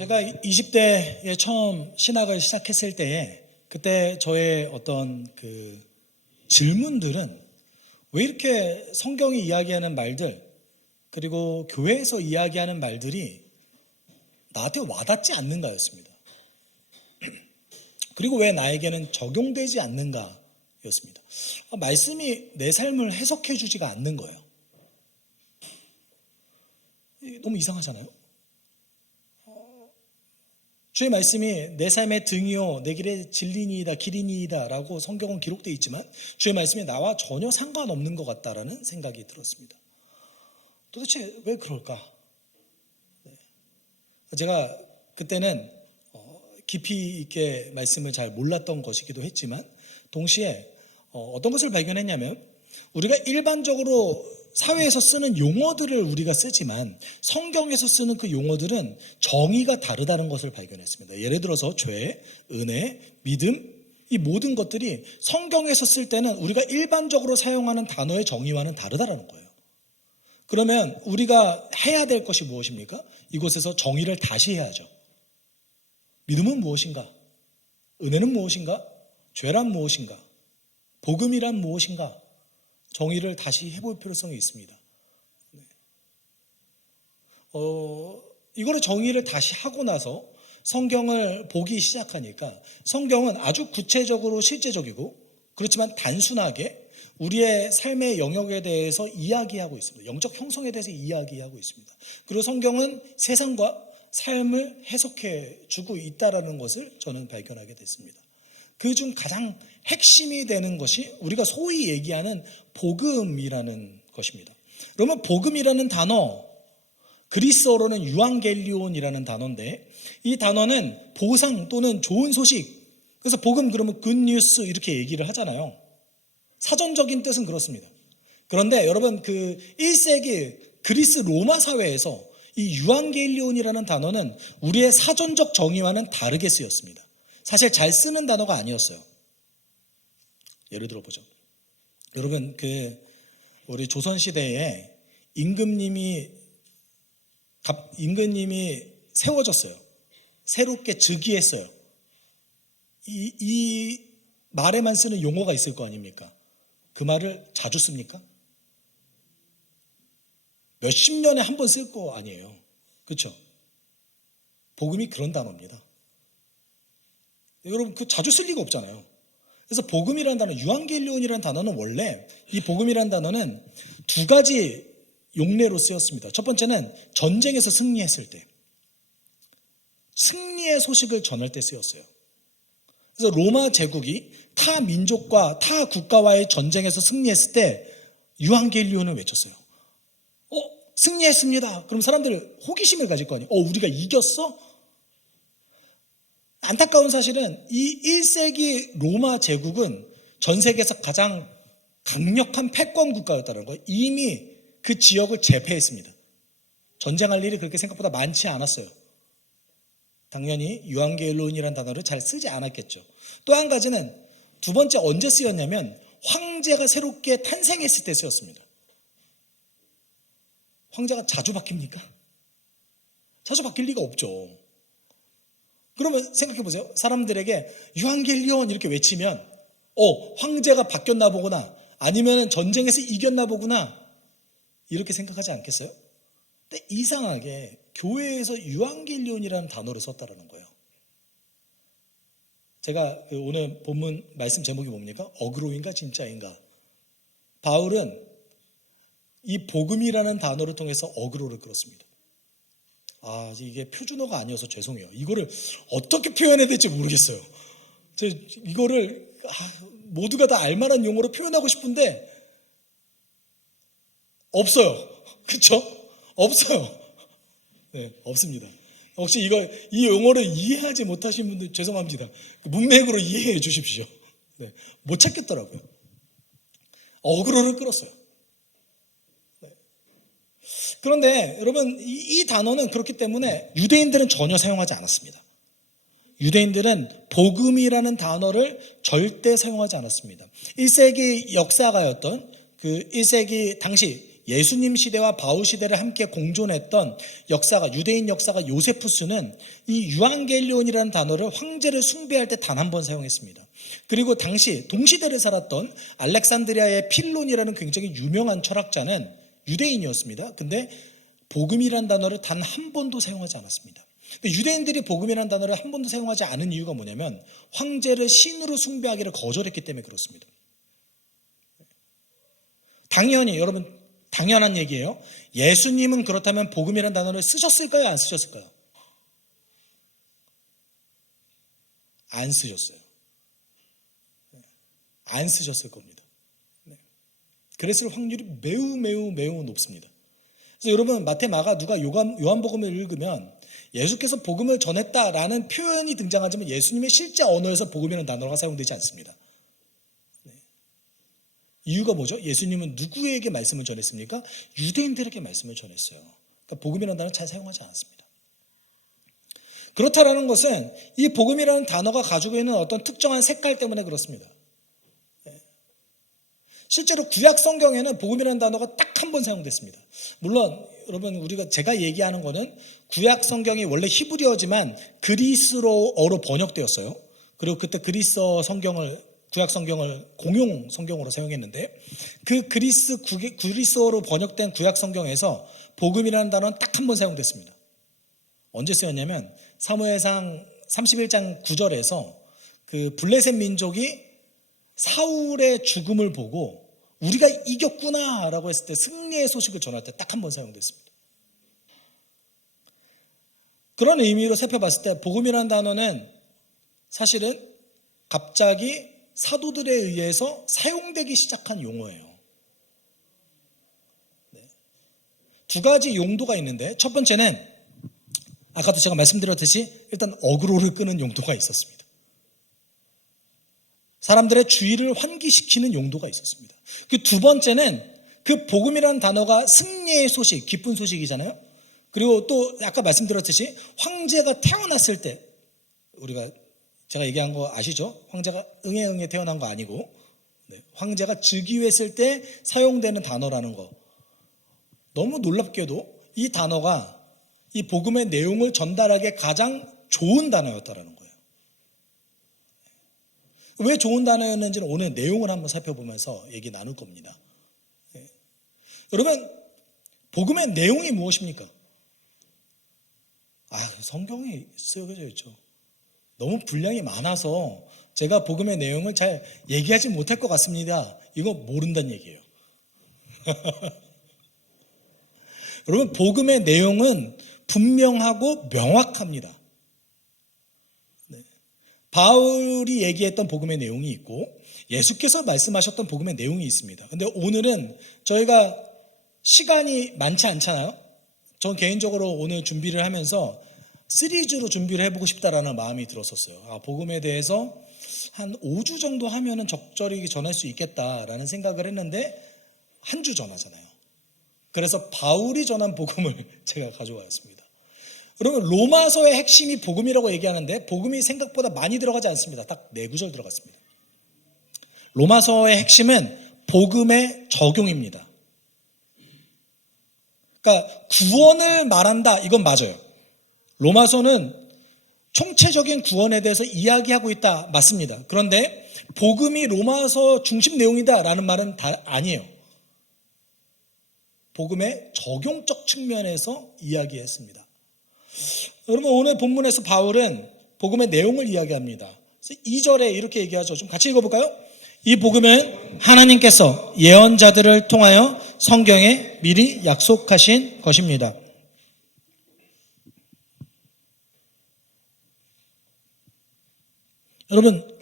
제가 20대에 처음 신학을 시작했을 때에 그때 저의 어떤 그 질문들은 왜 이렇게 성경이 이야기하는 말들 그리고 교회에서 이야기하는 말들이 나한테 와닿지 않는가였습니다. 그리고 왜 나에게는 적용되지 않는가였습니다. 말씀이 내 삶을 해석해 주지가 않는 거예요. 너무 이상하잖아요. 주의 말씀이 내 삶의 등이요 내 길의 진리니이다 길이니이다 라고 성경은 기록되어 있지만 주의 말씀이 나와 전혀 상관없는 것 같다라는 생각이 들었습니다. 도대체 왜 그럴까? 제가 그때는 깊이 있게 말씀을 잘 몰랐던 것이기도 했지만 동시에 어떤 것을 발견했냐면 우리가 일반적으로 사회에서 쓰는 용어들을 우리가 쓰지만 성경에서 쓰는 그 용어들은 정의가 다르다는 것을 발견했습니다. 예를 들어서 죄, 은혜, 믿음 이 모든 것들이 성경에서 쓸 때는 우리가 일반적으로 사용하는 단어의 정의와는 다르다는 거예요. 그러면 우리가 해야 될 것이 무엇입니까? 이곳에서 정의를 다시 해야죠. 믿음은 무엇인가? 은혜는 무엇인가? 죄란 무엇인가? 복음이란 무엇인가? 정의를 다시 해볼 필요성이 있습니다. 이거를 정의를 다시 하고 나서 성경을 보기 시작하니까 성경은 아주 구체적으로 실제적이고 그렇지만 단순하게 우리의 삶의 영역에 대해서 이야기하고 있습니다. 영적 형성에 대해서 이야기하고 있습니다. 그리고 성경은 세상과 삶을 해석해 주고 있다는 것을 저는 발견하게 됐습니다. 그중 가장 핵심이 되는 것이 우리가 소위 얘기하는 복음이라는 것입니다. 그러면 복음이라는 단어, 그리스어로는 유앙겔리온이라는 단어인데 이 단어는 보상 또는 좋은 소식, 그래서 복음 그러면 굿뉴스 이렇게 얘기를 하잖아요. 사전적인 뜻은 그렇습니다. 그런데 여러분 그 1세기 그리스 로마 사회에서 이 유앙겔리온이라는 단어는 우리의 사전적 정의와는 다르게 쓰였습니다. 사실 잘 쓰는 단어가 아니었어요. 예를 들어 보죠. 여러분 우리 조선 시대에 임금님이 세워졌어요. 새롭게 즉위했어요. 이 말에만 쓰는 용어가 있을 거 아닙니까? 그 말을 자주 씁니까? 몇십 년에 한 번 쓸 거 아니에요. 그렇죠? 복음이 그런 단어입니다. 여러분 자주 쓸 리가 없잖아요. 그래서 복음이라는 단어, 유앙겔리온이라는 단어는 원래 이 복음이라는 단어는 두 가지 용례로 쓰였습니다. 첫 번째는 전쟁에서 승리했을 때 승리의 소식을 전할 때 쓰였어요. 그래서 로마 제국이 타 민족과 타 국가와의 전쟁에서 승리했을 때 유앙겔리온을 외쳤어요. 승리했습니다. 그럼 사람들 호기심을 가질 거 아니에요. 우리가 이겼어? 안타까운 사실은 이 1세기 로마 제국은 전 세계에서 가장 강력한 패권 국가였다는 거예요. 이미 그 지역을 제패했습니다. 전쟁할 일이 그렇게 생각보다 많지 않았어요. 당연히 유앙겔리온이라는 단어를 잘 쓰지 않았겠죠. 또 한 가지는 두 번째 언제 쓰였냐면 황제가 새롭게 탄생했을 때 쓰였습니다. 황제가 자주 바뀝니까? 자주 바뀔 리가 없죠. 그러면 생각해 보세요. 사람들에게 유앙겔리온 이렇게 외치면 황제가 바뀌었나 보구나 아니면 전쟁에서 이겼나 보구나 이렇게 생각하지 않겠어요? 근데 이상하게 교회에서 유앙겔리온이라는 단어를 썼다는 거예요. 제가 오늘 본문 말씀 제목이 뭡니까? 어그로인가 진짜인가? 바울은 이 복음이라는 단어를 통해서 어그로를 끌었습니다. 이게 표준어가 아니어서 죄송해요. 이거를 어떻게 표현해야 될지 모르겠어요. 이거를 모두가 다 알만한 용어로 표현하고 싶은데 없어요. 그렇죠? 없어요. 네, 없습니다. 혹시 이 용어를 이해하지 못하신 분들 죄송합니다. 문맥으로 이해해 주십시오. 네, 못 찾겠더라고요. 어그로를 끌었어요. 그런데 여러분 이 단어는 그렇기 때문에 유대인들은 전혀 사용하지 않았습니다. 유대인들은 복음이라는 단어를 절대 사용하지 않았습니다. 1세기 역사가였던 그 1세기 당시 예수님 시대와 바울 시대를 함께 공존했던 역사가, 유대인 역사가 요세푸스는 이 유앙겔리온이라는 단어를 황제를 숭배할 때 단 한 번 사용했습니다. 그리고 당시 동시대를 살았던 알렉산드리아의 필론이라는 굉장히 유명한 철학자는 유대인이었습니다. 근데 복음이라는 단어를 단 한 번도 사용하지 않았습니다. 유대인들이 복음이라는 단어를 한 번도 사용하지 않은 이유가 뭐냐면 황제를 신으로 숭배하기를 거절했기 때문에 그렇습니다. 당연히 여러분 당연한 얘기예요. 예수님은 그렇다면 복음이라는 단어를 쓰셨을까요? 안 쓰셨을까요? 안 쓰셨어요. 안 쓰셨을 겁니다. 그랬을 확률이 매우 높습니다. 그래서 여러분 마태, 마가, 누가, 요한복음을 읽으면 예수께서 복음을 전했다라는 표현이 등장하지만 예수님의 실제 언어에서 복음이라는 단어가 사용되지 않습니다. 이유가 뭐죠? 예수님은 누구에게 말씀을 전했습니까? 유대인들에게 말씀을 전했어요. 그러니까 복음이라는 단어를 잘 사용하지 않았습니다. 그렇다라는 것은 이 복음이라는 단어가 가지고 있는 어떤 특정한 색깔 때문에 그렇습니다. 실제로 구약 성경에는 복음이라는 단어가 딱 한 번 사용됐습니다. 물론 여러분 제가 얘기하는 거는 구약 성경이 원래 히브리어지만 그리스어로 번역되었어요. 그리고 그때 구약 성경을 공용 성경으로 사용했는데 그 그리스어로 번역된 구약 성경에서 복음이라는 단어는 딱 한 번 사용됐습니다. 언제 쓰였냐면 사무엘상 31장 9절에서 그 블레셋 민족이 사울의 죽음을 보고 우리가 이겼구나라고 했을 때 승리의 소식을 전할 때 딱 한 번 사용됐습니다. 그런 의미로 살펴봤을 때 복음이라는 단어는 사실은 갑자기 사도들에 의해서 사용되기 시작한 용어예요. 두 가지 용도가 있는데 첫 번째는 아까도 제가 말씀드렸듯이 일단 어그로를 끄는 용도가 있었습니다. 사람들의 주의를 환기시키는 용도가 있었습니다. 그 두 번째는 그 복음이라는 단어가 승리의 소식, 기쁜 소식이잖아요. 그리고 또 아까 말씀드렸듯이 황제가 태어났을 때 제가 얘기한 거 아시죠? 황제가 응애 태어난 거 아니고 황제가 즉위했을 때 사용되는 단어라는 거. 너무 놀랍게도 이 단어가 이 복음의 내용을 전달하기에 가장 좋은 단어였다라는 거예요. 왜 좋은 단어였는지는 오늘 내용을 한번 살펴보면서 얘기 나눌 겁니다. 여러분, 복음의 내용이 무엇입니까? 성경에 쓰여져 있죠. 너무 분량이 많아서 제가 복음의 내용을 잘 얘기하지 못할 것 같습니다. 이거 모른다는 얘기예요. 여러분, 복음의 내용은 분명하고 명확합니다. 바울이 얘기했던 복음의 내용이 있고 예수께서 말씀하셨던 복음의 내용이 있습니다. 근데 오늘은 저희가 시간이 많지 않잖아요. 전 개인적으로 오늘 준비를 하면서 시리즈로 준비를 해보고 싶다라는 마음이 들었었어요. 복음에 대해서 한 5주 정도 하면은 적절히 전할 수 있겠다라는 생각을 했는데 한 주 전하잖아요. 그래서 바울이 전한 복음을 제가 가져왔습니다. 여러분, 로마서의 핵심이 복음이라고 얘기하는데 복음이 생각보다 많이 들어가지 않습니다. 딱 4구절 들어갔습니다. 로마서의 핵심은 복음의 적용입니다. 그러니까 구원을 말한다, 이건 맞아요. 로마서는 총체적인 구원에 대해서 이야기하고 있다, 맞습니다. 그런데 복음이 로마서 중심 내용이다라는 말은 아니에요. 복음의 적용적 측면에서 이야기했습니다. 여러분, 오늘 본문에서 바울은 복음의 내용을 이야기합니다. 2절에 이렇게 얘기하죠. 좀 같이 읽어볼까요? 이 복음은 하나님께서 예언자들을 통하여 성경에 미리 약속하신 것입니다. 여러분,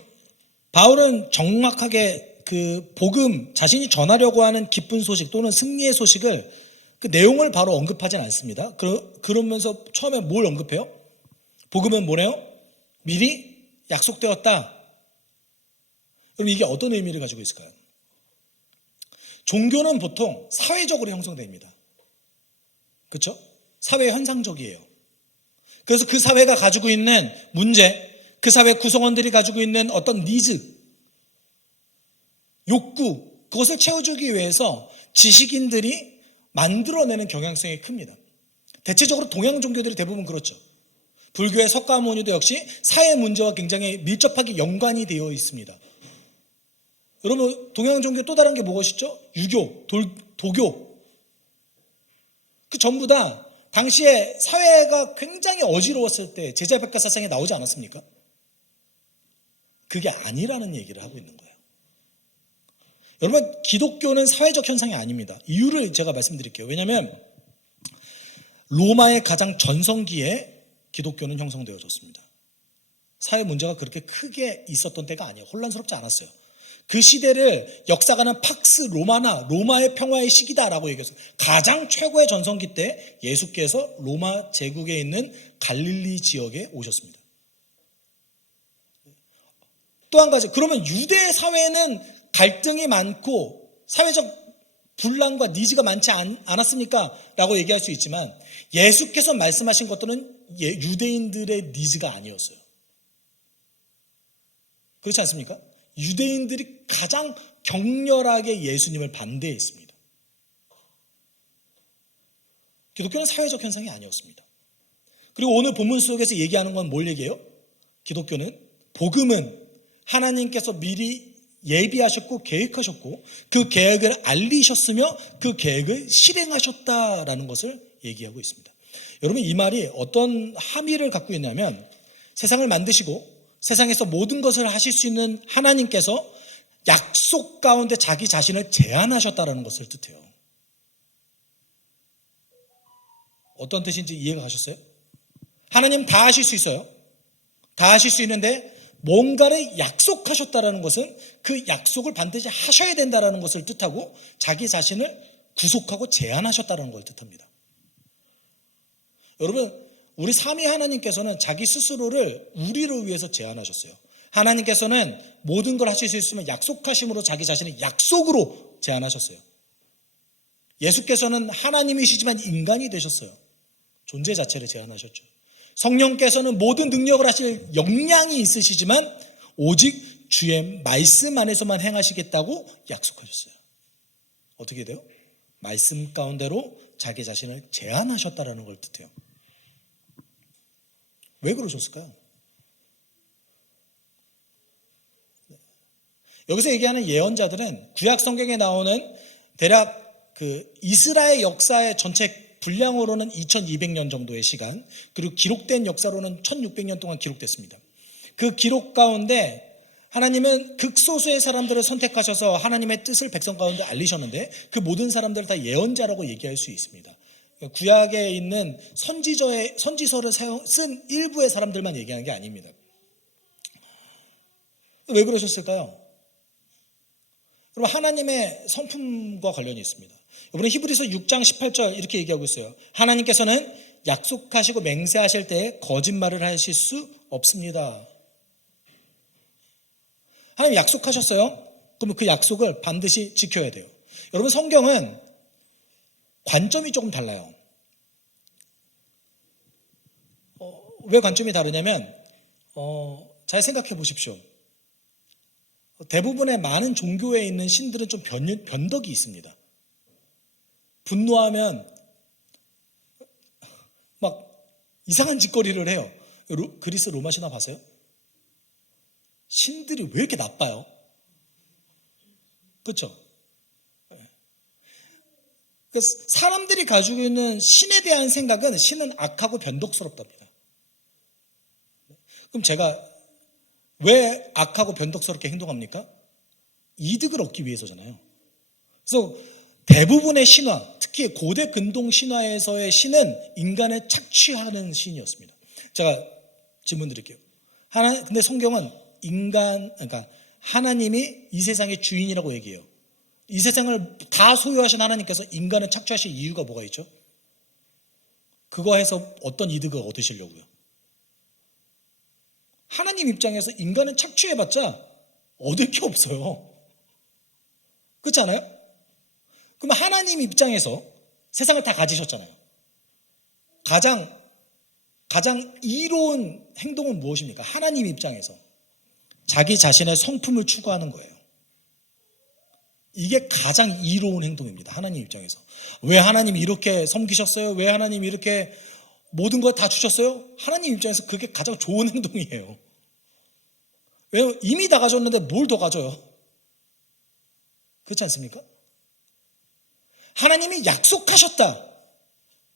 바울은 정확하게 그 복음, 자신이 전하려고 하는 기쁜 소식 또는 승리의 소식을 그 내용을 바로 언급하진 않습니다. 그러면서 처음에 뭘 언급해요? 복음은 뭐래요? 미리 약속되었다. 그럼 이게 어떤 의미를 가지고 있을까요? 종교는 보통 사회적으로 형성됩니다. 그렇죠? 사회 현상적이에요. 그래서 그 사회가 가지고 있는 문제, 그 사회 구성원들이 가지고 있는 어떤 니즈, 욕구, 그것을 채워주기 위해서 지식인들이 만들어내는 경향성이 큽니다. 대체적으로 동양 종교들이 대부분 그렇죠. 불교의 석가모니도 역시 사회 문제와 굉장히 밀접하게 연관이 되어 있습니다. 여러분, 동양 종교 또 다른 게 무엇이죠? 유교, 도교. 그 전부 다 당시에 사회가 굉장히 어지러웠을 때 제자백과 사상이 나오지 않았습니까? 그게 아니라는 얘기를 하고 있는 거예요. 여러분, 기독교는 사회적 현상이 아닙니다. 이유를 제가 말씀드릴게요. 왜냐하면 로마의 가장 전성기에 기독교는 형성되어졌습니다. 사회 문제가 그렇게 크게 있었던 때가 아니에요. 혼란스럽지 않았어요. 그 시대를 역사가는 팍스 로마나 로마의 평화의 시기다라고 얘기했어요. 가장 최고의 전성기 때 예수께서 로마 제국에 있는 갈릴리 지역에 오셨습니다. 또 한 가지, 그러면 유대 사회는 갈등이 많고 사회적 분란과 니즈가 많지 않았습니까? 라고 얘기할 수 있지만 예수께서 말씀하신 것들은 유대인들의 니즈가 아니었어요. 그렇지 않습니까? 유대인들이 가장 격렬하게 예수님을 반대했습니다. 기독교는 사회적 현상이 아니었습니다. 그리고 오늘 본문 속에서 얘기하는 건 뭘 얘기해요? 기독교는, 복음은 하나님께서 미리 예비하셨고 계획하셨고 그 계획을 알리셨으며 그 계획을 실행하셨다라는 것을 얘기하고 있습니다. 여러분, 이 말이 어떤 함의를 갖고 있냐면 세상을 만드시고 세상에서 모든 것을 하실 수 있는 하나님께서 약속 가운데 자기 자신을 제한하셨다는 것을 뜻해요. 어떤 뜻인지 이해가 가셨어요? 하나님 다 하실 수 있어요. 다 하실 수 있는데 뭔가를 약속하셨다는 것은 그 약속을 반드시 하셔야 된다는 것을 뜻하고 자기 자신을 구속하고 제한하셨다는 걸 뜻합니다. 여러분, 우리 삼위 하나님께서는 자기 스스로를 우리를 위해서 제한하셨어요. 하나님께서는 모든 걸 하실 수 있으면 약속하심으로 자기 자신을 약속으로 제한하셨어요. 예수께서는 하나님이시지만 인간이 되셨어요. 존재 자체를 제한하셨죠. 성령께서는 모든 능력을 하실 역량이 있으시지만 오직 주의 말씀 안에서만 행하시겠다고 약속하셨어요. 어떻게 돼요? 말씀 가운데로 자기 자신을 제한하셨다는 걸 뜻해요. 왜 그러셨을까요? 여기서 얘기하는 예언자들은 구약 성경에 나오는 대략 그 이스라엘 역사의 전체 분량으로는 2200년 정도의 시간, 그리고 기록된 역사로는 1600년 동안 기록됐습니다. 그 기록 가운데 하나님은 극소수의 사람들을 선택하셔서 하나님의 뜻을 백성 가운데 알리셨는데 그 모든 사람들을 다 예언자라고 얘기할 수 있습니다. 구약에 있는 선지서를 쓴 일부의 사람들만 얘기하는 게 아닙니다. 왜 그러셨을까요? 여러분, 하나님의 성품과 관련이 있습니다. 이번에 히브리서 6장 18절 이렇게 얘기하고 있어요. 하나님께서는 약속하시고 맹세하실 때 거짓말을 하실 수 없습니다. 하나님 약속하셨어요? 그러면 그 약속을 반드시 지켜야 돼요. 여러분, 성경은 관점이 조금 달라요. 왜 관점이 다르냐면 잘 생각해 보십시오. 대부분의 많은 종교에 있는 신들은 좀 변덕이 있습니다. 분노하면 막 이상한 짓거리를 해요. 그리스 로마 신화 봤어요? 신들이 왜 이렇게 나빠요? 그렇죠? 사람들이 가지고 있는 신에 대한 생각은 신은 악하고 변덕스럽답니다. 그럼 제가 왜 악하고 변덕스럽게 행동합니까? 이득을 얻기 위해서잖아요. 그래서 대부분의 신화, 특히 고대 근동 신화에서의 신은 인간을 착취하는 신이었습니다. 제가 질문 드릴게요. 근데 성경은 그러니까 하나님이 이 세상의 주인이라고 얘기해요. 이 세상을 다 소유하신 하나님께서 인간을 착취하실 이유가 뭐가 있죠? 그거 해서 어떤 이득을 얻으시려고요? 하나님 입장에서 인간은 착취해봤자 얻을 게 없어요. 그렇지 않아요? 그럼 하나님 입장에서 세상을 다 가지셨잖아요. 가장 이로운 행동은 무엇입니까? 하나님 입장에서 자기 자신의 성품을 추구하는 거예요. 이게 가장 이로운 행동입니다. 하나님 입장에서. 왜 하나님이 이렇게 섬기셨어요? 왜 하나님이 이렇게 모든 걸 다 주셨어요? 하나님 입장에서 그게 가장 좋은 행동이에요. 왜냐면 이미 다 가졌는데 뭘 더 가져요? 그렇지 않습니까? 하나님이 약속하셨다.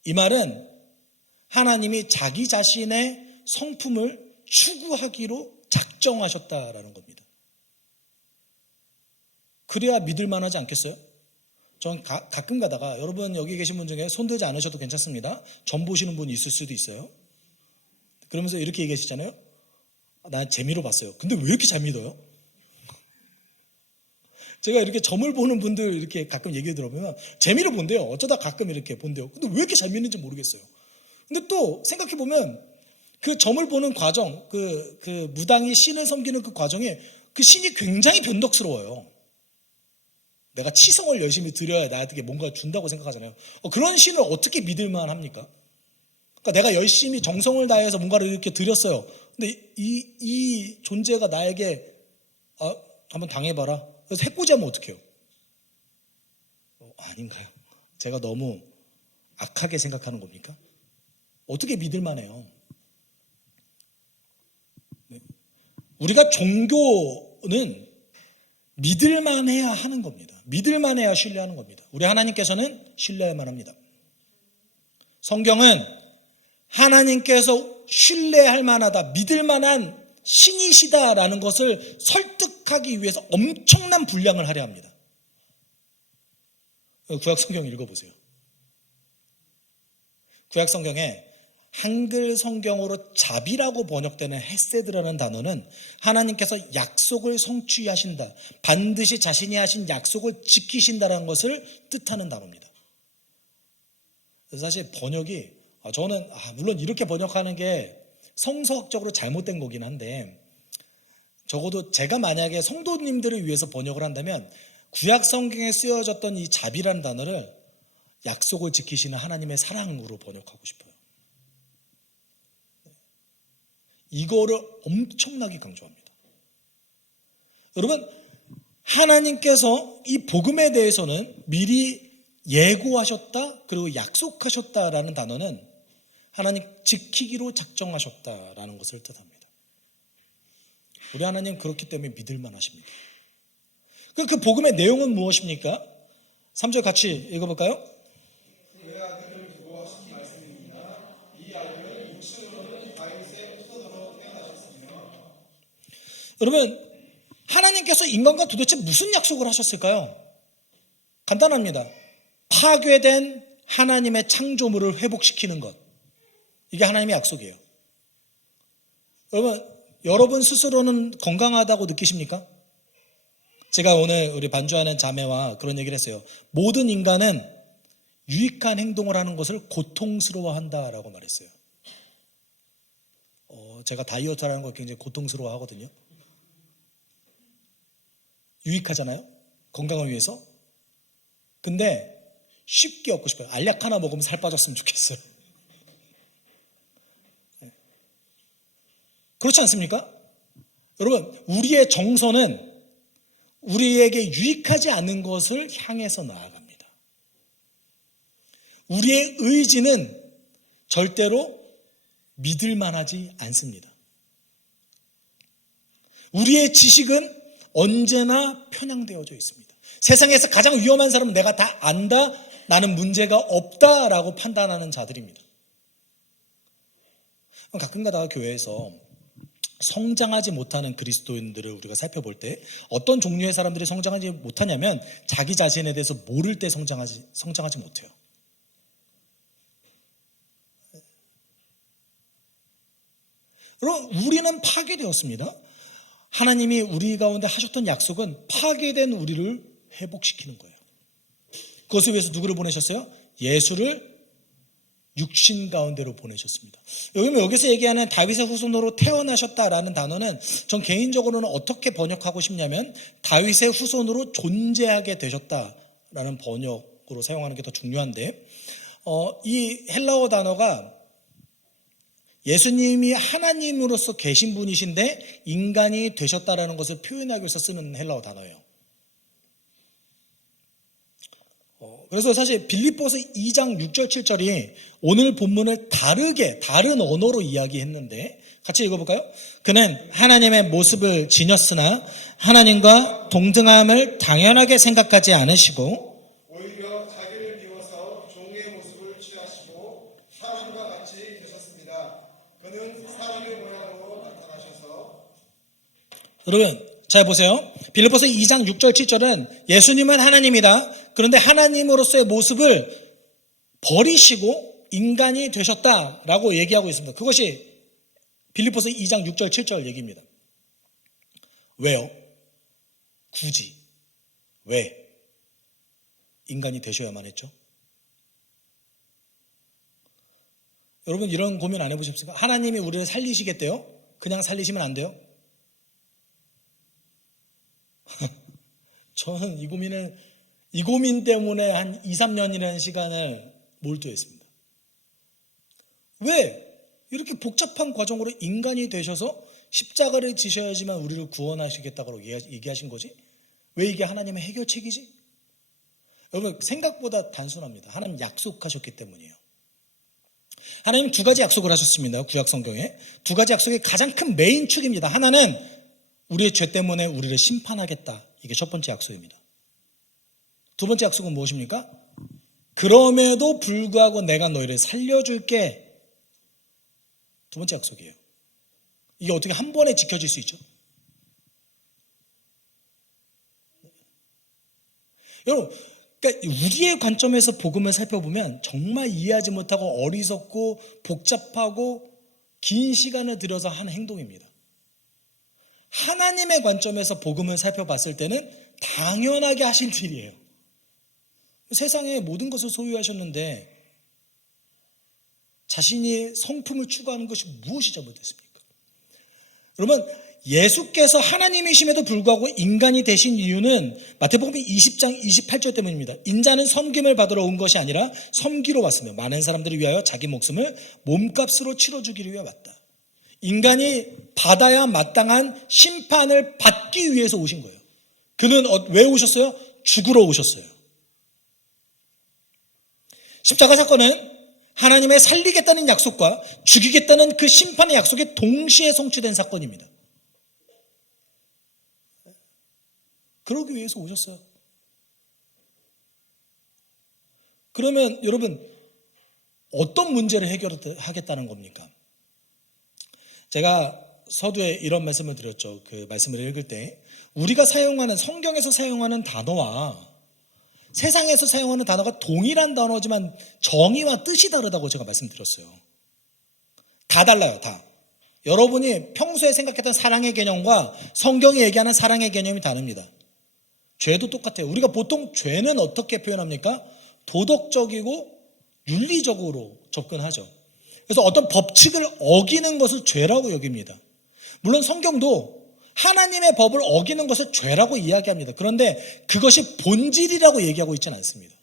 이 말은 하나님이 자기 자신의 성품을 추구하기로 작정하셨다라는 겁니다. 그래야 믿을 만하지 않겠어요? 전 가끔 가다가 여러분 여기 계신 분 중에 손 들지 않으셔도 괜찮습니다. 점 보시는 분이 있을 수도 있어요. 그러면서 이렇게 얘기하시잖아요. 난 재미로 봤어요. 근데 왜 이렇게 잘 믿어요? 제가 이렇게 점을 보는 분들 이렇게 가끔 얘기 들어보면 재미로 본대요. 어쩌다 가끔 이렇게 본대요. 근데 왜 이렇게 잘 믿는지 모르겠어요. 근데 또 생각해 보면 그 점을 보는 과정, 그 무당이 신을 섬기는 그 과정에 그 신이 굉장히 변덕스러워요. 내가 치성을 열심히 드려야 나한테 뭔가 준다고 생각하잖아요. 그런 신을 어떻게 믿을만 합니까? 그러니까 내가 열심히 정성을 다해서 뭔가를 이렇게 드렸어요. 근데 이 존재가 나에게 한번 당해봐라. 그래서 해코지하면 어떡해요? 아닌가요? 제가 너무 악하게 생각하는 겁니까? 어떻게 믿을만해요? 네. 우리가 종교는 믿을만해야 하는 겁니다. 믿을만해야 신뢰하는 겁니다. 우리 하나님께서는 신뢰할만 합니다. 성경은 하나님께서 신뢰할 만하다, 믿을 만한 신이시다라는 것을 설득하기 위해서 엄청난 분량을 할애합니다. 구약 성경 읽어보세요. 구약 성경에 한글 성경으로 자비라고 번역되는 헤세드라는 단어는 하나님께서 약속을 성취하신다, 반드시 자신이 하신 약속을 지키신다라는 것을 뜻하는 단어입니다. 그래서 사실 번역이 저는 물론 이렇게 번역하는 게 성서학적으로 잘못된 거긴 한데 적어도 제가 만약에 성도님들을 위해서 번역을 한다면 구약 성경에 쓰여졌던 이 자비라는 단어를 약속을 지키시는 하나님의 사랑으로 번역하고 싶어요. 이거를 엄청나게 강조합니다. 여러분, 하나님께서 이 복음에 대해서는 미리 예고하셨다, 그리고 약속하셨다라는 단어는 하나님 지키기로 작정하셨다라는 것을 뜻합니다. 우리 하나님 그렇기 때문에 믿을만 하십니다. 그 복음의 내용은 무엇입니까? 3절 같이 읽어볼까요? 여러분, 하나님께서 인간과 도대체 무슨 약속을 하셨을까요? 간단합니다. 파괴된 하나님의 창조물을 회복시키는 것. 이게 하나님의 약속이에요. 여러분 스스로는 건강하다고 느끼십니까? 제가 오늘 우리 반주하는 자매와 그런 얘기를 했어요. 모든 인간은 유익한 행동을 하는 것을 고통스러워한다라고 말했어요. 제가 다이어트라는 걸 굉장히 고통스러워하거든요. 유익하잖아요. 건강을 위해서. 근데 쉽게 얻고 싶어요. 알약 하나 먹으면 살 빠졌으면 좋겠어요. 그렇지 않습니까? 여러분, 우리의 정서는 우리에게 유익하지 않은 것을 향해서 나아갑니다. 우리의 의지는 절대로 믿을 만하지 않습니다. 우리의 지식은 언제나 편향되어져 있습니다. 세상에서 가장 위험한 사람은 내가 다 안다, 나는 문제가 없다라고 판단하는 자들입니다. 가끔 가다가 교회에서 성장하지 못하는 그리스도인들을 우리가 살펴볼 때 어떤 종류의 사람들이 성장하지 못하냐면 자기 자신에 대해서 모를 때 성장하지 못해요. 여러분, 우리는 파괴되었습니다. 하나님이 우리 가운데 하셨던 약속은 파괴된 우리를 회복시키는 거예요. 그것을 위해서 누구를 보내셨어요? 예수를 육신 가운데로 보내셨습니다. 여기서 얘기하는 다윗의 후손으로 태어나셨다라는 단어는 전 개인적으로는 어떻게 번역하고 싶냐면 다윗의 후손으로 존재하게 되셨다라는 번역으로 사용하는 게 더 중요한데 이 헬라어 단어가 예수님이 하나님으로서 계신 분이신데 인간이 되셨다라는 것을 표현하기 위해서 쓰는 헬라어 단어예요. 그래서 사실 빌립보서 2장 6절 7절이 오늘 본문을 다른 언어로 이야기했는데 같이 읽어볼까요? 그는 하나님의 모습을 지녔으나 하나님과 동등함을 당연하게 생각하지 않으시고 오히려 자기를 비워서 종의 모습을 취하시고 사람과 같이 되셨습니다. 그는 사람의 모양으로 나타나셔서. 여러분 잘 보세요. 빌립보서 2장 6절 7절은 예수님은 하나님이다. 그런데 하나님으로서의 모습을 버리시고 인간이 되셨다라고 얘기하고 있습니다. 그것이 빌립보서 2장 6절 7절 얘기입니다. 왜요? 굳이 왜 인간이 되셔야만 했죠? 여러분 이런 고민 안 해보셨습니까? 하나님이 우리를 살리시겠대요? 그냥 살리시면 안 돼요? 저는 이 고민 때문에 한 2, 3년이라는 시간을 몰두했습니다. 왜 이렇게 복잡한 과정으로 인간이 되셔서 십자가를 지셔야지만 우리를 구원하시겠다고 얘기하신 거지? 왜 이게 하나님의 해결책이지? 여러분 생각보다 단순합니다. 하나님 약속하셨기 때문이에요. 하나님 두 가지 약속을 하셨습니다. 구약 성경에 두 가지 약속의 가장 큰 메인 축입니다. 하나는 우리의 죄 때문에 우리를 심판하겠다. 이게 첫 번째 약속입니다. 두 번째 약속은 무엇입니까? 그럼에도 불구하고 내가 너희를 살려줄게. 두 번째 약속이에요. 이게 어떻게 한 번에 지켜질 수 있죠? 여러분, 그러니까 우리의 관점에서 복음을 살펴보면 정말 이해하지 못하고 어리석고 복잡하고 긴 시간을 들여서 하는 행동입니다. 하나님의 관점에서 복음을 살펴봤을 때는 당연하게 하실 일이에요. 세상에 모든 것을 소유하셨는데 자신이 성품을 추구하는 것이 무엇이 잘못됐습니까? 여러분 예수께서 하나님이심에도 불구하고 인간이 되신 이유는 마태복음 20장 28절 때문입니다. 인자는 섬김을 받으러 온 것이 아니라 섬기러 왔으며 많은 사람들을 위하여 자기 목숨을 몸값으로 치러주기를 위해 왔다. 인간이 받아야 마땅한 심판을 받기 위해서 오신 거예요. 그는 왜 오셨어요? 죽으러 오셨어요. 십자가 사건은 하나님의 살리겠다는 약속과 죽이겠다는 그 심판의 약속이 동시에 성취된 사건입니다. 그러기 위해서 오셨어요. 그러면 여러분 어떤 문제를 해결하겠다는 겁니까? 제가 서두에 이런 말씀을 드렸죠. 그 말씀을 읽을 때 우리가 사용하는 성경에서 사용하는 단어와 세상에서 사용하는 단어가 동일한 단어지만 정의와 뜻이 다르다고 제가 말씀드렸어요. 다 달라요. 다. 여러분이 평소에 생각했던 사랑의 개념과 성경이 얘기하는 사랑의 개념이 다릅니다. 죄도 똑같아요. 우리가 보통 죄는 어떻게 표현합니까? 도덕적이고 윤리적으로 접근하죠. 그래서 어떤 법칙을 어기는 것을 죄라고 여깁니다. 물론 성경도 하나님의 법을 어기는 것을 죄라고 이야기합니다. 그런데 그것이 본질이라고 얘기하고 있지는 않습니다.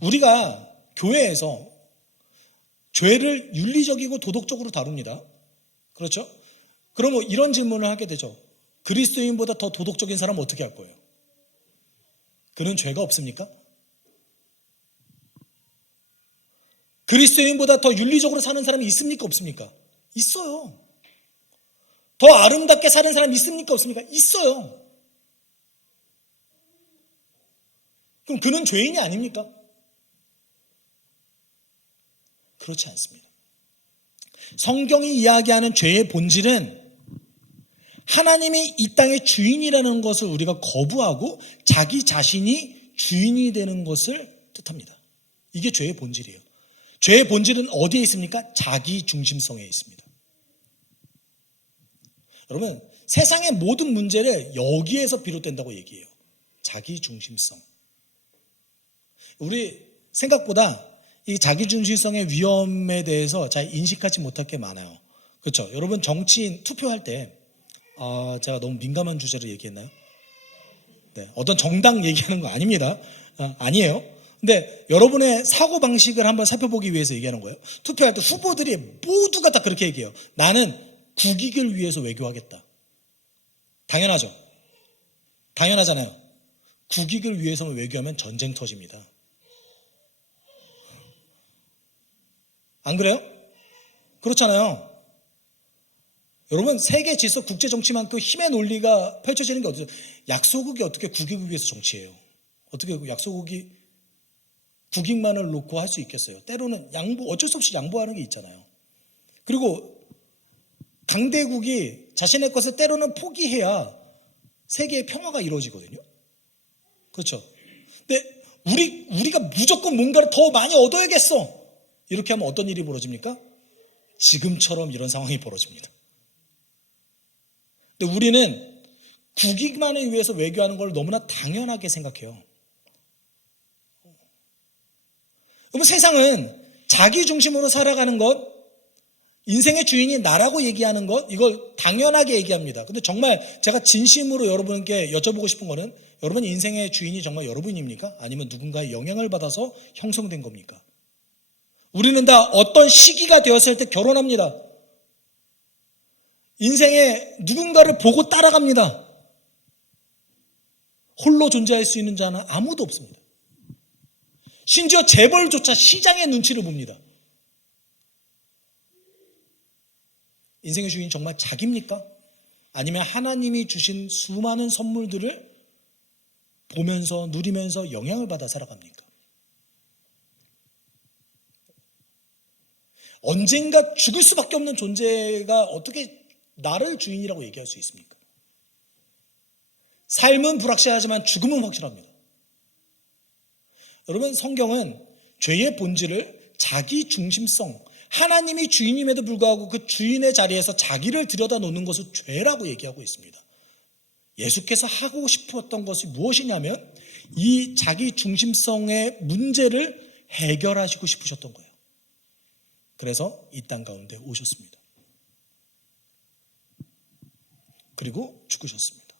우리가 교회에서 죄를 윤리적이고 도덕적으로 다룹니다. 그렇죠? 그럼 이런 질문을 하게 되죠. 그리스도인보다 더 도덕적인 사람은 어떻게 할 거예요? 그는 죄가 없습니까? 그리스도인보다 더 윤리적으로 사는 사람이 있습니까? 없습니까? 있어요. 더 아름답게 사는 사람이 있습니까? 없습니까? 있어요. 그럼 그는 죄인이 아닙니까? 그렇지 않습니다. 성경이 이야기하는 죄의 본질은 하나님이 이 땅의 주인이라는 것을 우리가 거부하고 자기 자신이 주인이 되는 것을 뜻합니다. 이게 죄의 본질이에요. 죄의 본질은 어디에 있습니까? 자기 중심성에 있습니다. 여러분, 세상의 모든 문제를 여기에서 비롯된다고 얘기해요. 자기 중심성. 우리 생각보다 이 자기 중심성의 위험에 대해서 잘 인식하지 못할 게 많아요. 그렇죠? 여러분 정치인 투표할 때 제가 너무 민감한 주제를 얘기했나요? 네, 어떤 정당 얘기하는 거 아닙니다. 아니에요. 근데 여러분의 사고방식을 한번 살펴보기 위해서 얘기하는 거예요. 투표할 때 후보들이 모두가 다 그렇게 얘기해요. 나는 국익을 위해서 외교하겠다. 당연하죠. 당연하잖아요. 국익을 위해서만 외교하면 전쟁 터집니다. 안 그래요? 그렇잖아요. 여러분, 세계 질서 국제 정치만큼 힘의 논리가 펼쳐지는 게 어디서? 약소국이 어떻게 국익을 위해서 정치해요? 어떻게 약소국이 국익만을 놓고 할 수 있겠어요? 때로는 어쩔 수 없이 양보하는 게 있잖아요. 그리고 강대국이 자신의 것을 때로는 포기해야 세계의 평화가 이루어지거든요. 그렇죠? 근데 우리가 무조건 뭔가를 더 많이 얻어야겠어. 이렇게 하면 어떤 일이 벌어집니까? 지금처럼 이런 상황이 벌어집니다. 근데 우리는 국익만을 위해서 외교하는 걸 너무나 당연하게 생각해요. 여러분, 세상은 자기 중심으로 살아가는 것, 인생의 주인이 나라고 얘기하는 것, 이걸 당연하게 얘기합니다. 근데 정말 제가 진심으로 여러분께 여쭤보고 싶은 거는, 여러분 인생의 주인이 정말 여러분입니까? 아니면 누군가의 영향을 받아서 형성된 겁니까? 우리는 다 어떤 시기가 되었을 때 결혼합니다. 인생에 누군가를 보고 따라갑니다. 홀로 존재할 수 있는 자는 아무도 없습니다. 심지어 재벌조차 시장의 눈치를 봅니다. 인생의 주인이 정말 자기입니까? 아니면 하나님이 주신 수많은 선물들을 보면서 누리면서 영향을 받아 살아갑니까? 언젠가 죽을 수밖에 없는 존재가 어떻게 나를 주인이라고 얘기할 수 있습니까? 삶은 불확실하지만 죽음은 확실합니다. 여러분, 성경은 죄의 본질을 자기 중심성, 하나님이 주인임에도 불구하고 그 주인의 자리에서 자기를 들여다놓는 것을 죄라고 얘기하고 있습니다. 예수께서 하고 싶었던 것이 무엇이냐면 이 자기 중심성의 문제를 해결하시고 싶으셨던 거예요. 그래서 이 땅 가운데 오셨습니다. 그리고 죽으셨습니다.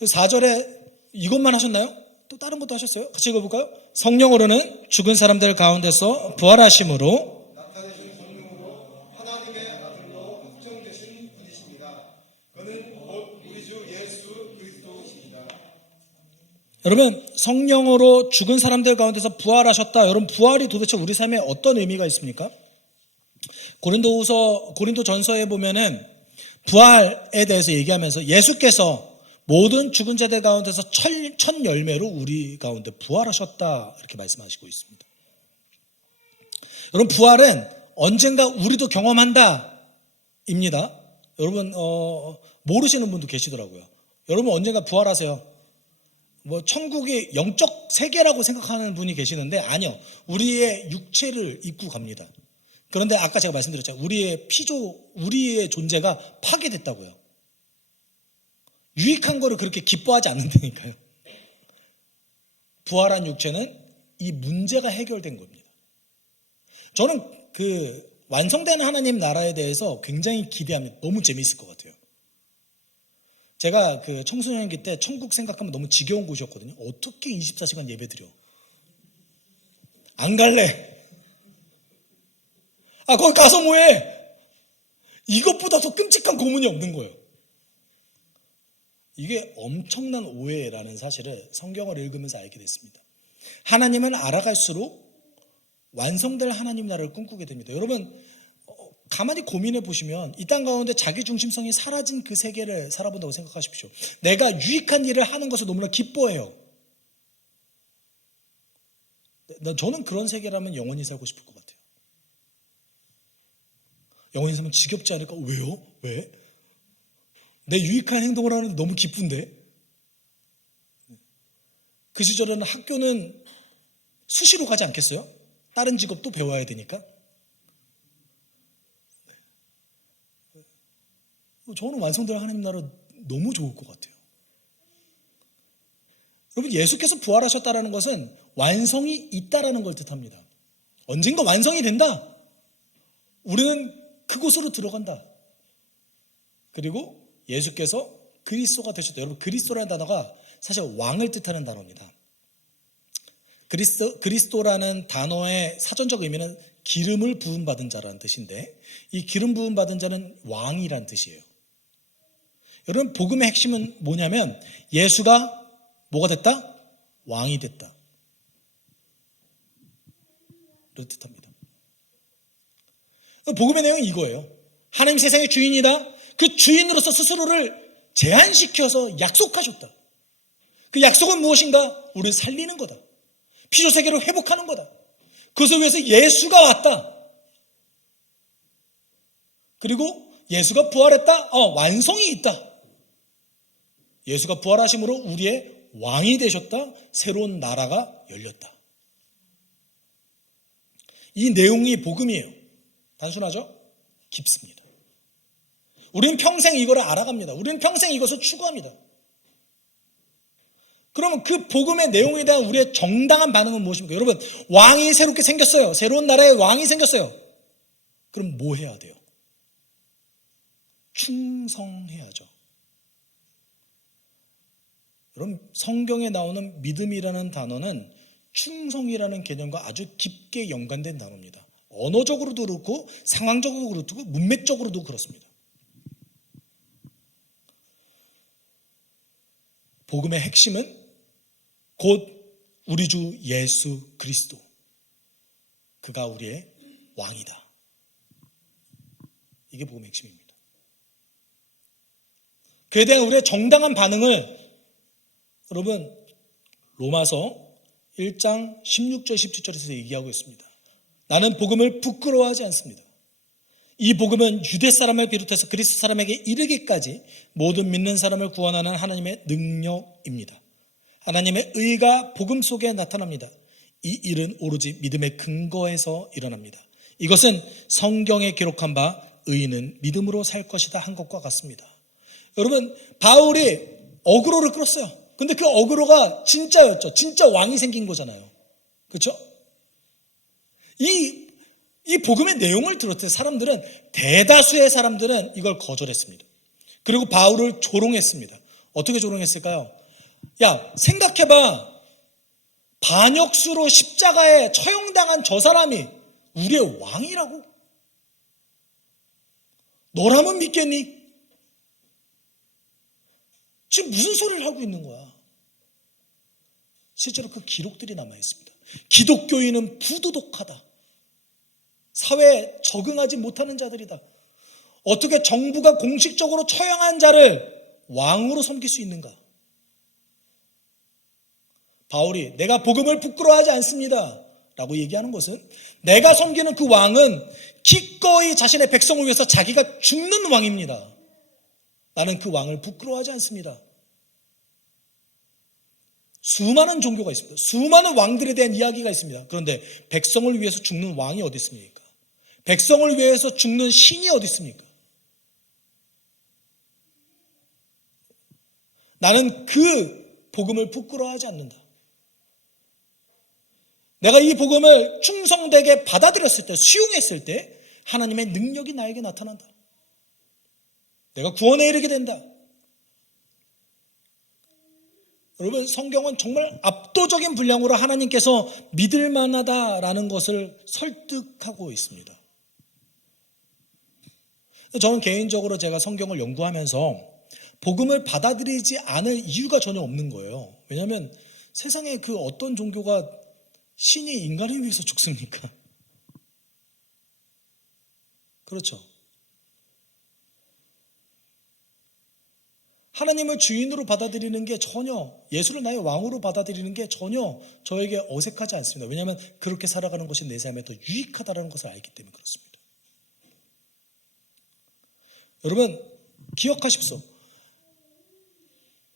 4절에 이것만 하셨나요? 또 다른 것도 하셨어요? 같이 읽어볼까요? 성령으로는 죽은 사람들 가운데서 부활하심으로 나타내신 성령으로 하나님의 아들로 확정되신 분이십니다. 그는 곧 우리 주 예수 그리스도이십니다. 여러분, 성령으로 죽은 사람들 가운데서 부활하셨다. 여러분, 부활이 도대체 우리 삶에 어떤 의미가 있습니까? 고린도전서에 보면은 부활에 대해서 얘기하면서 예수께서 모든 죽은 자들 가운데서 첫 열매로 우리 가운데 부활하셨다 이렇게 말씀하시고 있습니다. 여러분, 부활은 언젠가 우리도 경험한다 입니다. 여러분 모르시는 분도 계시더라고요. 여러분 언젠가 부활하세요. 천국이 영적 세계라고 생각하는 분이 계시는데 아니요. 우리의 육체를 입고 갑니다. 그런데 아까 제가 말씀드렸잖아요. 우리의 존재가 파괴됐다고요. 유익한 거를 그렇게 기뻐하지 않는다니까요. 부활한 육체는 이 문제가 해결된 겁니다. 저는 완성된 하나님 나라에 대해서 굉장히 기대합니다. 너무 재미있을 것 같아요. 제가 청소년기 때 천국 생각하면 너무 지겨운 곳이었거든요. 어떻게 24시간 예배 드려? 안 갈래. 거기 가서 뭐해? 이것보다 더 끔찍한 고문이 없는 거예요. 이게 엄청난 오해라는 사실을 성경을 읽으면서 알게 됐습니다. 하나님을 알아갈수록 완성될 하나님 나라를 꿈꾸게 됩니다. 여러분 가만히 고민해 보시면 이 땅 가운데 자기 중심성이 사라진 그 세계를 살아본다고 생각하십시오. 내가 유익한 일을 하는 것을 너무나 기뻐해요. 저는 그런 세계라면 영원히 살고 싶을 것 같아요. 영원히 살면 지겹지 않을까? 왜요? 왜? 내 유익한 행동을 하는데 너무 기쁜데? 그 시절에는 학교는 수시로 가지 않겠어요? 다른 직업도 배워야 되니까. 저는 완성될 하나님 나라 너무 좋을 것 같아요. 여러분, 예수께서 부활하셨다는 것은 완성이 있다라는 걸 뜻합니다. 언젠가 완성이 된다. 우리는 그곳으로 들어간다. 그리고 예수께서 그리스도가 되셨다. 여러분, 그리스도라는 단어가 사실 왕을 뜻하는 단어입니다. 그리스도라는 단어의 사전적 의미는 기름을 부음받은 자라는 뜻인데 이 기름 부음받은 자는 왕이라는 뜻이에요. 여러분, 복음의 핵심은 뭐냐면 예수가 뭐가 됐다? 왕이 됐다. 뜻합니다. 복음의 내용은 이거예요. 하나님 세상의 주인이다. 그 주인으로서 스스로를 제한시켜서 약속하셨다. 그 약속은 무엇인가? 우리를 살리는 거다. 피조세계를 회복하는 거다. 그것을 위해서 예수가 왔다. 그리고 예수가 부활했다. 완성이 있다. 예수가 부활하심으로 우리의 왕이 되셨다. 새로운 나라가 열렸다. 이 내용이 복음이에요. 단순하죠? 깊습니다. 우리는 평생 이걸 알아갑니다. 우리는 평생 이것을 추구합니다. 그러면 그 복음의 내용에 대한 우리의 정당한 반응은 무엇입니까? 여러분, 왕이 새롭게 생겼어요. 새로운 나라의 왕이 생겼어요. 그럼 뭐 해야 돼요? 충성해야죠. 여러분, 성경에 나오는 믿음이라는 단어는 충성이라는 개념과 아주 깊게 연관된 단어입니다. 언어적으로도 그렇고 상황적으로도 그렇고 문맥적으로도 그렇습니다. 복음의 핵심은 곧 우리 주 예수 그리스도. 그가 우리의 왕이다. 이게 복음의 핵심입니다. 그에 대한 우리의 정당한 반응을 여러분 로마서 1장 16절 17절에서 얘기하고 있습니다. 나는 복음을 부끄러워하지 않습니다. 이 복음은 유대 사람을 비롯해서 그리스 사람에게 이르기까지 모든 믿는 사람을 구원하는 하나님의 능력입니다. 하나님의 의가 복음 속에 나타납니다. 이 일은 오로지 믿음의 근거에서 일어납니다. 이것은 성경에 기록한 바 의인은 믿음으로 살 것이다 한 것과 같습니다. 여러분, 바울이 어그로를 끌었어요. 근데 그 어그로가 진짜였죠. 진짜 왕이 생긴 거잖아요. 그렇죠? 이 복음의 내용을 들었을 때 사람들은, 대다수의 사람들은 이걸 거절했습니다. 그리고 바울을 조롱했습니다. 어떻게 조롱했을까요? 야, 생각해봐. 반역수로 십자가에 처형당한 저 사람이 우리의 왕이라고? 너라면 믿겠니? 지금 무슨 소리를 하고 있는 거야? 실제로 그 기록들이 남아있습니다. 기독교인은 부도덕하다. 사회에 적응하지 못하는 자들이다. 어떻게 정부가 공식적으로 처형한 자를 왕으로 섬길 수 있는가? 바울이 내가 복음을 부끄러워하지 않습니다 라고 얘기하는 것은, 내가 섬기는 그 왕은 기꺼이 자신의 백성을 위해서 자기가 죽는 왕입니다. 나는 그 왕을 부끄러워하지 않습니다. 수많은 종교가 있습니다. 수많은 왕들에 대한 이야기가 있습니다. 그런데 백성을 위해서 죽는 왕이 어디 있습니까? 백성을 위해서 죽는 신이 어디 있습니까? 나는 그 복음을 부끄러워하지 않는다. 내가 이 복음을 충성되게 받아들였을 때, 수용했을 때 하나님의 능력이 나에게 나타난다. 내가 구원에 이르게 된다. 여러분, 성경은 정말 압도적인 분량으로 하나님께서 믿을 만하다라는 것을 설득하고 있습니다. 저는 개인적으로 제가 성경을 연구하면서 복음을 받아들이지 않을 이유가 전혀 없는 거예요. 왜냐하면 세상에 그 어떤 종교가 신이 인간을 위해서 죽습니까? 그렇죠. 하나님을 주인으로 받아들이는 게 전혀, 예수를 나의 왕으로 받아들이는 게 전혀 저에게 어색하지 않습니다. 왜냐하면 그렇게 살아가는 것이 내 삶에 더 유익하다는 것을 알기 때문에 그렇습니다. 여러분, 기억하십시오.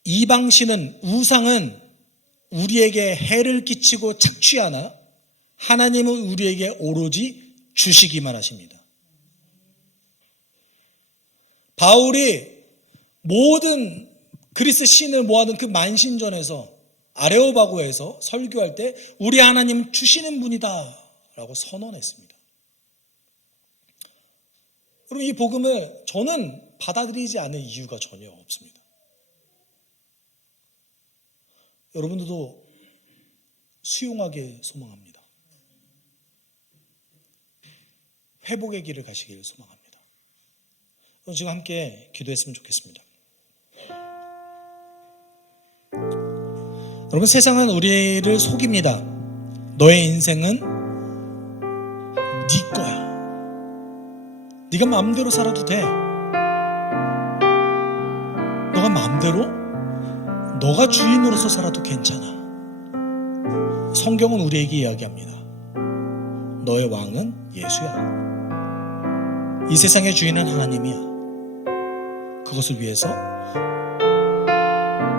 이방신은, 우상은 우리에게 해를 끼치고 착취하나 하나님은 우리에게 오로지 주시기만 하십니다. 바울이 모든 그리스 신을 모아둔 그 만신전에서, 아레오바고에서 설교할 때 우리 하나님은 주시는 분이다 라고 선언했습니다. 그럼 이 복음을 저는 받아들이지 않을 이유가 전혀 없습니다. 여러분들도 수용하길 소망합니다. 회복의 길을 가시길 소망합니다. 지금 함께 기도했으면 좋겠습니다. 여러분, 세상은 우리를 속입니다. 너의 인생은 네 거야. 네가 마음대로 살아도 돼. 너가 마음대로 너가 주인으로서 살아도 괜찮아. 성경은 우리에게 이야기합니다. 너의 왕은 예수야. 이 세상의 주인은 하나님이야. 그것을 위해서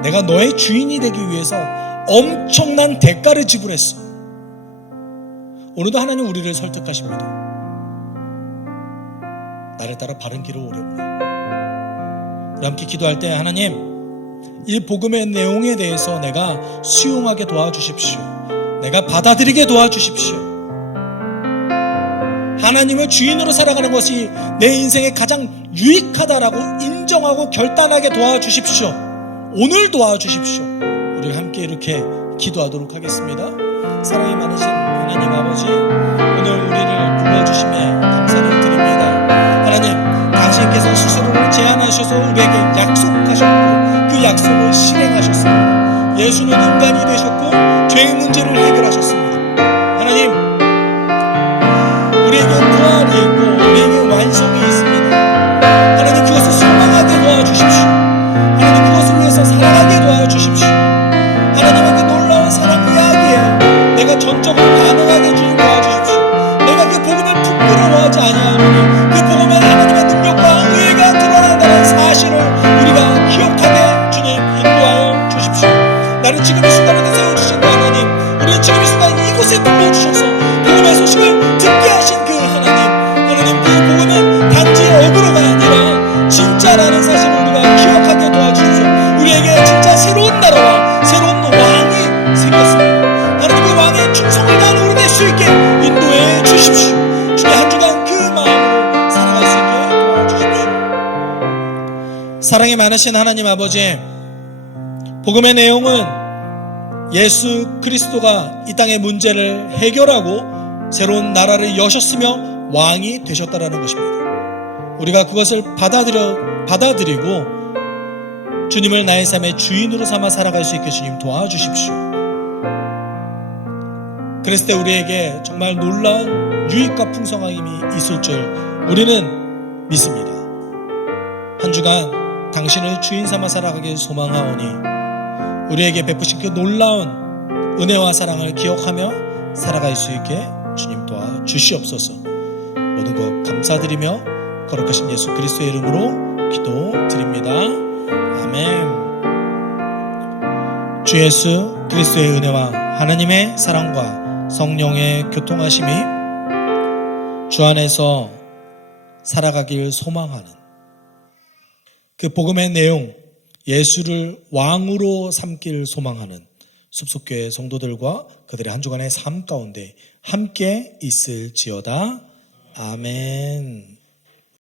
내가 너의 주인이 되기 위해서 엄청난 대가를 지불했어. 오늘도 하나님 우리를 설득하십니다. 나를 따라 바른 길을 오려고 해. 우리 함께 기도할 때 하나님, 이 복음의 내용에 대해서 내가 수용하게 도와주십시오. 내가 받아들이게 도와주십시오. 하나님을 주인으로 살아가는 것이 내 인생에 가장 유익하다라고 인정하고 결단하게 도와주십시오. 오늘 도와주십시오. 우리 함께 이렇게 기도하도록 하겠습니다. 사랑이 많으신 하나님 아버지, 오늘 우리를 불러주심에 감사를 드립니다. 하나님, 당신께서 스스로를 제안하셔서 우리에게 약속하셨고 그 약속을 실행하셨습니다. 예수는 인간이 되셨고 죄의 문제를 해결하셨습니다. 하나님, 우리에게 부활이 있고 우리에게 완성이 있습니다. 하나님, 그것을 소망하게 도와주십시오. 하나님, 그것을 위해서 살아가게 도와주십시오. 하나님의 그 놀라운 사랑 이야기에 내가 전적으로 반응하게 주님 도와주십시오. 내가 그 복음을 부끄러워하지 아니하노니 그 복음은 하나님의 능력과 의가 드러난다는 사실을 우리가 기억하게 주님 인도하여 주십시오. 나는 지금 이 순간에 세워주신 그 하나님, 우리는 지금 이 순간 이곳에 불러주셔서 복음의 소식을 듣게 하신 그 하나님, 그 복음은 단지 어그로가 아니라 진짜라는 사실을 우리가 기억하게 도와주십시오. 우리에게 진짜 새로운 나라와 새로운 왕이 생겼습니다. 하나님, 그 왕의 충성을 다하는 우리 될 수 있게 인도해 주십시오. 주님, 한 주간 그 마음으로 살아갈 수 있게 도와주십시오. 사랑이 많으신 하나님 아버지, 복음의 내용은 예수 그리스도가 이 땅의 문제를 해결하고 새로운 나라를 여셨으며 왕이 되셨다라는 것입니다. 우리가 그것을 받아들이고 주님을 나의 삶의 주인으로 삼아 살아갈 수 있게 주님 도와주십시오. 그랬을 때 우리에게 정말 놀라운 유익과 풍성함이 있을 줄 우리는 믿습니다. 한 주간 당신을 주인 삼아 살아가길 소망하오니 우리에게 베푸신 그 놀라운 은혜와 사랑을 기억하며 살아갈 수 있게 주님 도와주시옵소서. 모든 것 감사드리며 거룩하신 예수 그리스도의 이름으로 기도드립니다. 아멘. 주 예수 그리스도의 은혜와 하나님의 사랑과 성령의 교통하심이 주 안에서 살아가길 소망하는 그 복음의 내용, 예수를 왕으로 삼길 소망하는 숲속교회 성도들과 그들의 한 주간의 삶 가운데 함께 있을지어다. 아멘.